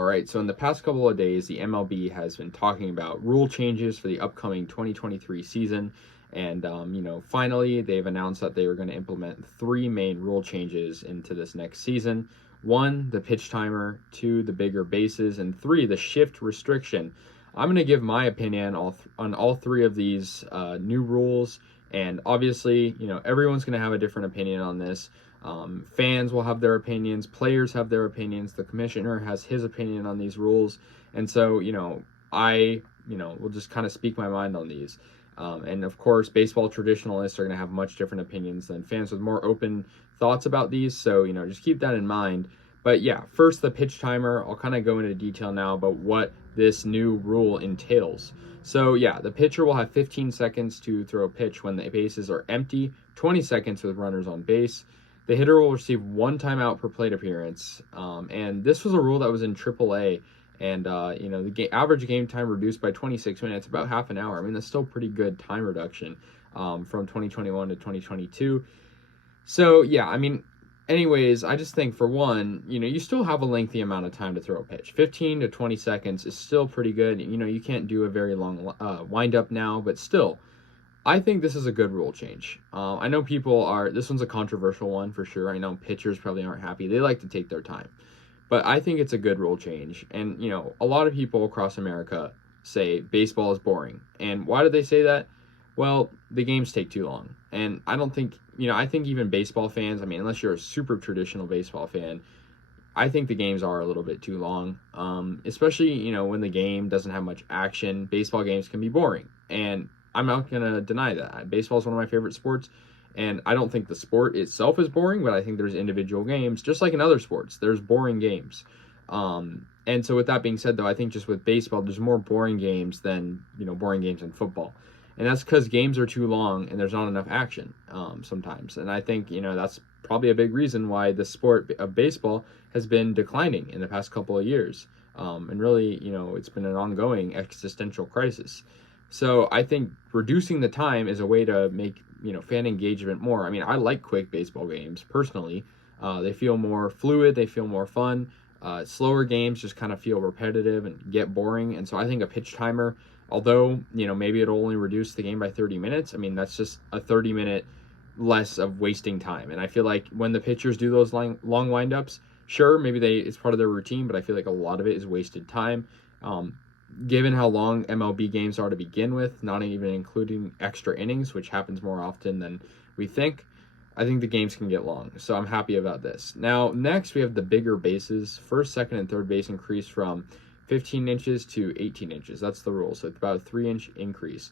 All right, so in the past couple of days, the MLB has been talking about rule changes for the upcoming 2023 season. And, finally, they've announced that they are going to implement three main rule changes into this next season. One, the pitch timer. Two, the bigger bases. And three, the shift restriction. I'm going to give my opinion on all three of these new rules. And obviously, everyone's going to have a different opinion on this. Fans will have their opinions, players have their opinions, the commissioner has his opinion on these rules, and so, I, will just kind of speak my mind on these. And of course, baseball traditionalists are going to have much different opinions than fans with more open thoughts about these, so, just keep that in mind. But yeah, first, the pitch timer. I'll kind of go into detail now about what this new rule entails. So yeah, the pitcher will have 15 seconds to throw a pitch when the bases are empty, 20 seconds with runners on base. The hitter will receive one timeout per plate appearance, and this was a rule that was in AAA, and the average game time reduced by 26 minutes, about half an hour. I mean, that's still pretty good time reduction from 2021 to 2022. So yeah, I mean, anyways, I just think for one, you still have a lengthy amount of time to throw a pitch. 15 to 20 seconds is still pretty good. You can't do a very long wind up now, but still, I think this is a good rule change. I know this one's a controversial one for sure. I know pitchers probably aren't happy. They like to take their time. But I think it's a good rule change. And, a lot of people across America say baseball is boring. And why do they say that? Well, the games take too long. And I don't think, I think even baseball fans, unless you're a super traditional baseball fan, I think the games are a little bit too long. Especially, when the game doesn't have much action. Baseball games can be boring. And I'm not going to deny that. Baseball is one of my favorite sports, and I don't think the sport itself is boring, but I think there's individual games, just like in other sports, there's boring games. And so with that being said, though, I think just with baseball, there's more boring games than, boring games in football. And that's because games are too long and there's not enough action sometimes. And I think, that's probably a big reason why the sport of baseball has been declining in the past couple of years. And really, it's been an ongoing existential crisis. So I think reducing the time is a way to make, fan engagement more. I like quick baseball games personally. They feel more fluid. They feel more fun. Slower games just kind of feel repetitive and get boring. And so I think a pitch timer, although, maybe it'll only reduce the game by 30 minutes. That's just a 30-minute less of wasting time. And I feel like when the pitchers do those long windups, sure, maybe it's part of their routine, but I feel like a lot of it is wasted time. Given how long MLB games are to begin with, not even including extra innings, which happens more often than we think, I think the games can get long. So I'm happy about this. Now, next we have the bigger bases. First, second, and third base increase from 15 inches to 18 inches. That's the rule. So it's about a 3-inch increase.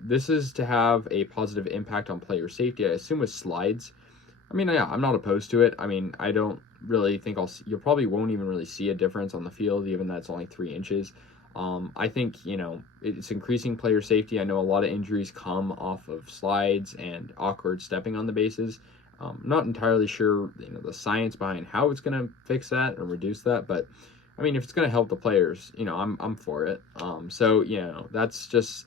This is to have a positive impact on player safety. I assume with slides. Yeah, I'm not opposed to it. I don't really think you probably won't even really see a difference on the field, even though it's only 3 inches. I think, it's increasing player safety. I know a lot of injuries come off of slides and awkward stepping on the bases. I'm not entirely sure, the science behind how it's going to fix that or reduce that, but if it's going to help the players, I'm for it. That's just,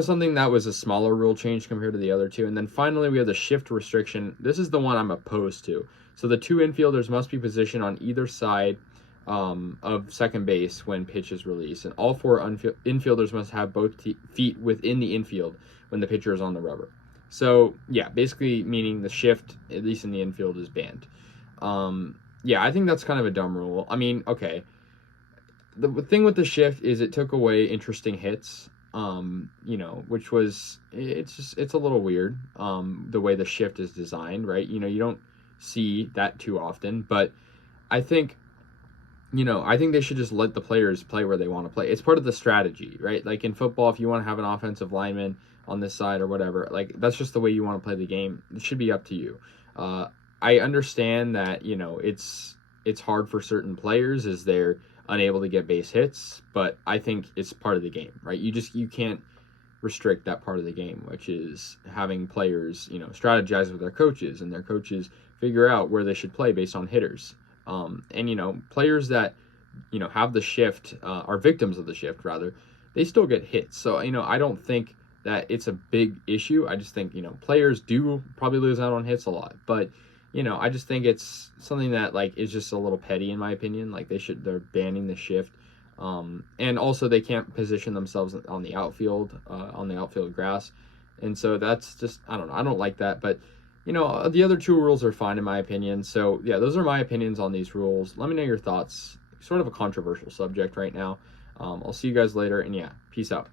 something that was a smaller rule change compared to the other two. And then finally, we have the shift restriction. This is the one I'm opposed to. So the two infielders must be positioned on either side of second base when pitch is released. And all four infielders must have both feet within the infield when the pitcher is on the rubber. So, yeah, basically meaning the shift, at least in the infield, is banned. I think that's kind of a dumb rule. Okay. The thing with the shift is it took away interesting hits. Which was, it's a little weird, the way the shift is designed, right? You don't see that too often, but I think they should just let the players play where they want to play. It's part of the strategy, right? Like in football, if you want to have an offensive lineman on this side or whatever, like that's just the way you want to play the game. It should be up to you. I understand that, it's hard for certain players as they're unable to get base hits, but I think it's part of the game, right? You can't restrict that part of the game, which is having players, strategize with their coaches, and their coaches figure out where they should play based on hitters. Players that, have the shift, are victims of the shift rather, they still get hits. So, I don't think that it's a big issue. I just think, players do probably lose out on hits a lot, but I just think it's something that like is just a little petty in my opinion. Like they're banning the shift. And also they can't position themselves on the outfield grass. And so that's just, I don't know. I don't like that, but the other two rules are fine in my opinion. So yeah, those are my opinions on these rules. Let me know your thoughts. Sort of a controversial subject right now. I'll see you guys later, and yeah, peace out.